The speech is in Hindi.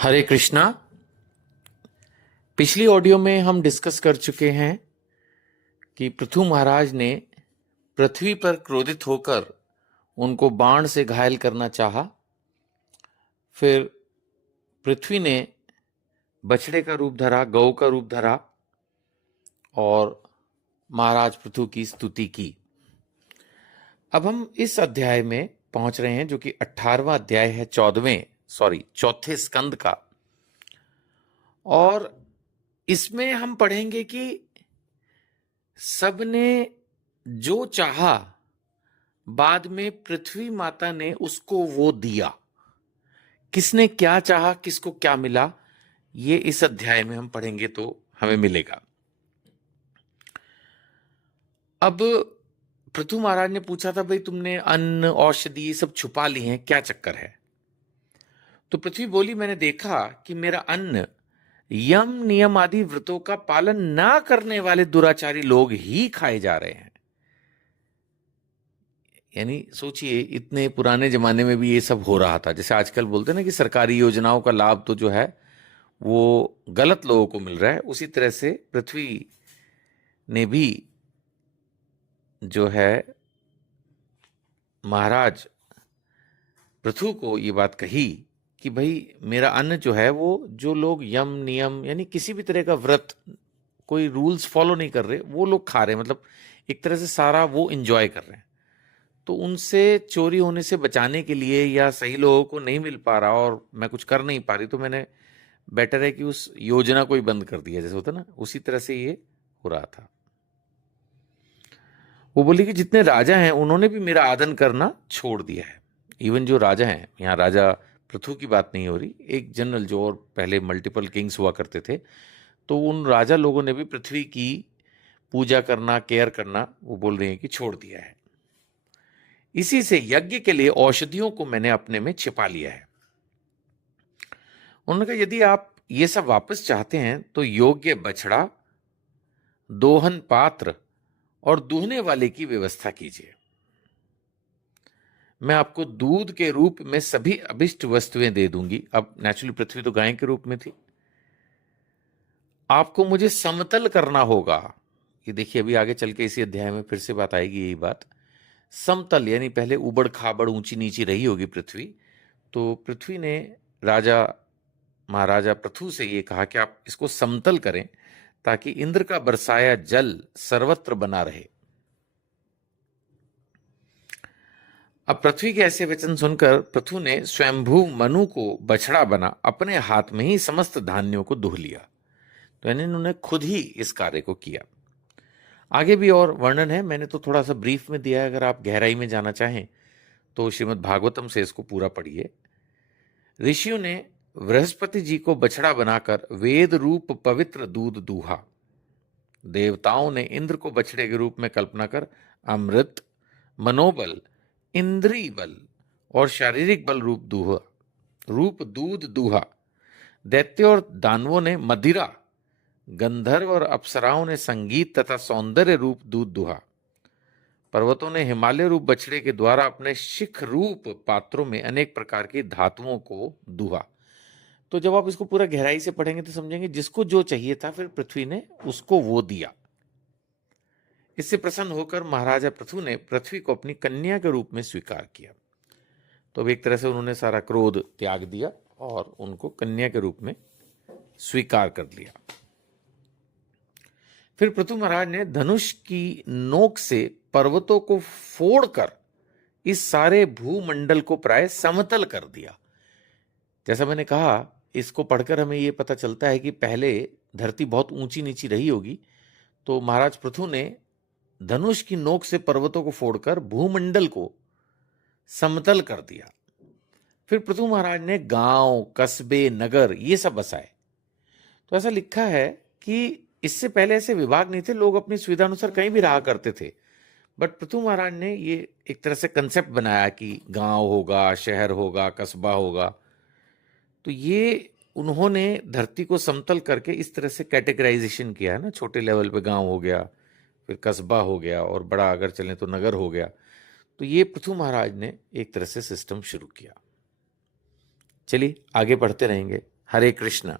हरे कृष्णा। पिछली ऑडियो में हम डिस्कस कर चुके हैं कि पृथु महाराज ने पृथ्वी पर क्रोधित होकर उनको बाण से घायल करना चाहा। फिर पृथ्वी ने बछड़े का रूप धरा, गौ का रूप धरा और महाराज पृथु की स्तुति की। अब हम इस अध्याय में पहुंच रहे हैं जो कि 18वां अध्याय है, चौथे स्कंद का। और इसमें हम पढ़ेंगे कि सबने जो चाहा बाद में पृथ्वी माता ने उसको वो दिया। किसने क्या चाहा, किसको क्या मिला, ये इस अध्याय में हम पढ़ेंगे तो हमें मिलेगा। अब पृथु महाराज ने पूछा था, भाई तुमने अन्न औषधि ये सब छुपा ली हैं, क्या चक्कर है? तो पृथ्वी बोली, मैंने देखा कि मेरा अन्न यम नियम आदि व्रतों का पालन ना करने वाले दुराचारी लोग ही खाए जा रहे हैं। यानी सोचिए, इतने पुराने जमाने में भी ये सब हो रहा था। जैसे आजकल बोलते हैं ना कि सरकारी योजनाओं का लाभ तो जो है वो गलत लोगों को मिल रहा है, उसी तरह से पृथ्वी ने भी जो है महाराज पृथु को ये बात कही कि भाई मेरा अन्न जो है वो जो लोग यम नियम यानी किसी भी तरह का व्रत, कोई रूल्स फॉलो नहीं कर रहे, वो लोग खा रहे हैं। मतलब एक तरह से सारा वो एंजॉय कर रहे हैं। तो उनसे चोरी होने से बचाने के लिए या सही लोगों को नहीं मिल पा रहा और मैं कुछ कर नहीं पा रही, तो मैंने बेटर है कि उस योजना को ही बंद कर दिया, जैसे होता ना, उसी तरह से ये हो रहा था। वो बोली कि जितने राजा हैं उन्होंने भी मेरा आदर करना छोड़ दिया है। इवन जो राजा हैं, यहाँ राजा पृथु की बात नहीं हो रही, एक जनरल जो और पहले मल्टीपल किंग्स हुआ करते थे, तो उन राजा लोगों ने भी पृथ्वी की पूजा करना, केयर करना, वो बोल रहे हैं कि छोड़ दिया है। इसी से यज्ञ के लिए औषधियों को मैंने अपने में छिपा लिया है। उन्होंने कहा, यदि आप ये सब वापस चाहते हैं तो योग्य बछड़ा, दोहन पात्र और दूहने वाले की व्यवस्था कीजिए। मैं आपको दूध के रूप में सभी अभिष्ट वस्तुएं दे दूंगी। अब नेचुरली पृथ्वी तो गाय के रूप में थी। आपको मुझे समतल करना होगा। ये देखिए, अभी आगे चल के इसी अध्याय में फिर से बात आएगी यही बात। समतल यानी पहले उबड़ खाबड़ ऊंची नीची रही होगी पृथ्वी, तो पृथ्वी ने महाराजा पृथु से ये कहा कि आप इसको समतल करें ताकि इंद्र का बरसाया जल सर्वत्र बना रहे। अब पृथ्वी के ऐसे वचन सुनकर पृथु ने स्वयंभू मनु को बछड़ा बना अपने हाथ में ही समस्त धान्यों को दुह लिया। तो यानी इन्होंने खुद ही इस कार्य को किया। आगे भी और वर्णन है, मैंने तो थोड़ा सा ब्रीफ में दिया है। अगर आप गहराई में जाना चाहें तो श्रीमद् भागवतम से इसको पूरा पढ़िए। ऋषियों ने बृहस्पति जी को बछड़ा बनाकर वेद रूप पवित्र दूध दूहा। देवताओं ने इंद्र को बछड़े के रूप में कल्पना कर अमृत, मनोबल, इंद्रिय बल और शारीरिक बल रूप दूध दूहा। दैत्य और दानवों ने मदिरा, गंधर्व और अप्सराओं ने संगीत तथा सौंदर्य रूप दूध दुहा। पर्वतों ने हिमालय रूप बछड़े के द्वारा अपने शिख रूप पात्रों में अनेक प्रकार की धातुओं को दुहा। तो जब आप इसको पूरा गहराई से पढ़ेंगे तो समझेंगे जिसको जो चाहिए था फिर पृथ्वी ने उसको वो दिया। इससे प्रसन्न होकर महाराजा पृथु ने पृथ्वी को अपनी कन्या के रूप में स्वीकार किया। तो अब एक तरह से उन्होंने सारा क्रोध त्याग दिया और उनको कन्या के रूप में स्वीकार कर लिया। फिर पृथु महाराज ने धनुष की नोक से पर्वतों को फोड़कर इस सारे भूमंडल को प्राय समतल कर दिया। जैसा मैंने कहा, इसको पढ़कर हमें यह पता चलता है कि पहले धरती बहुत ऊंची नीची रही होगी, तो महाराज पृथु ने धनुष की नोक से पर्वतों को फोड़कर भूमंडल को समतल कर दिया। फिर पृथु महाराज ने गांव, कस्बे, नगर ये सब बसाए। तो ऐसा लिखा है कि इससे पहले ऐसे विभाग नहीं थे, लोग अपनी सुविधा अनुसार कहीं भी रहा करते थे। बट पृथु महाराज ने ये एक तरह से कंसेप्ट बनाया कि गांव होगा, शहर होगा, कस्बा होगा। तो ये उन्होंने धरती को समतल करके इस तरह से कैटेगराइजेशन किया है ना, छोटे लेवल पे गांव हो गया, फिर कस्बा हो गया और बड़ा अगर चलें तो नगर हो गया। तो ये पृथु महाराज ने एक तरह से सिस्टम शुरू किया। चलिए आगे बढ़ते रहेंगे। हरे कृष्ण।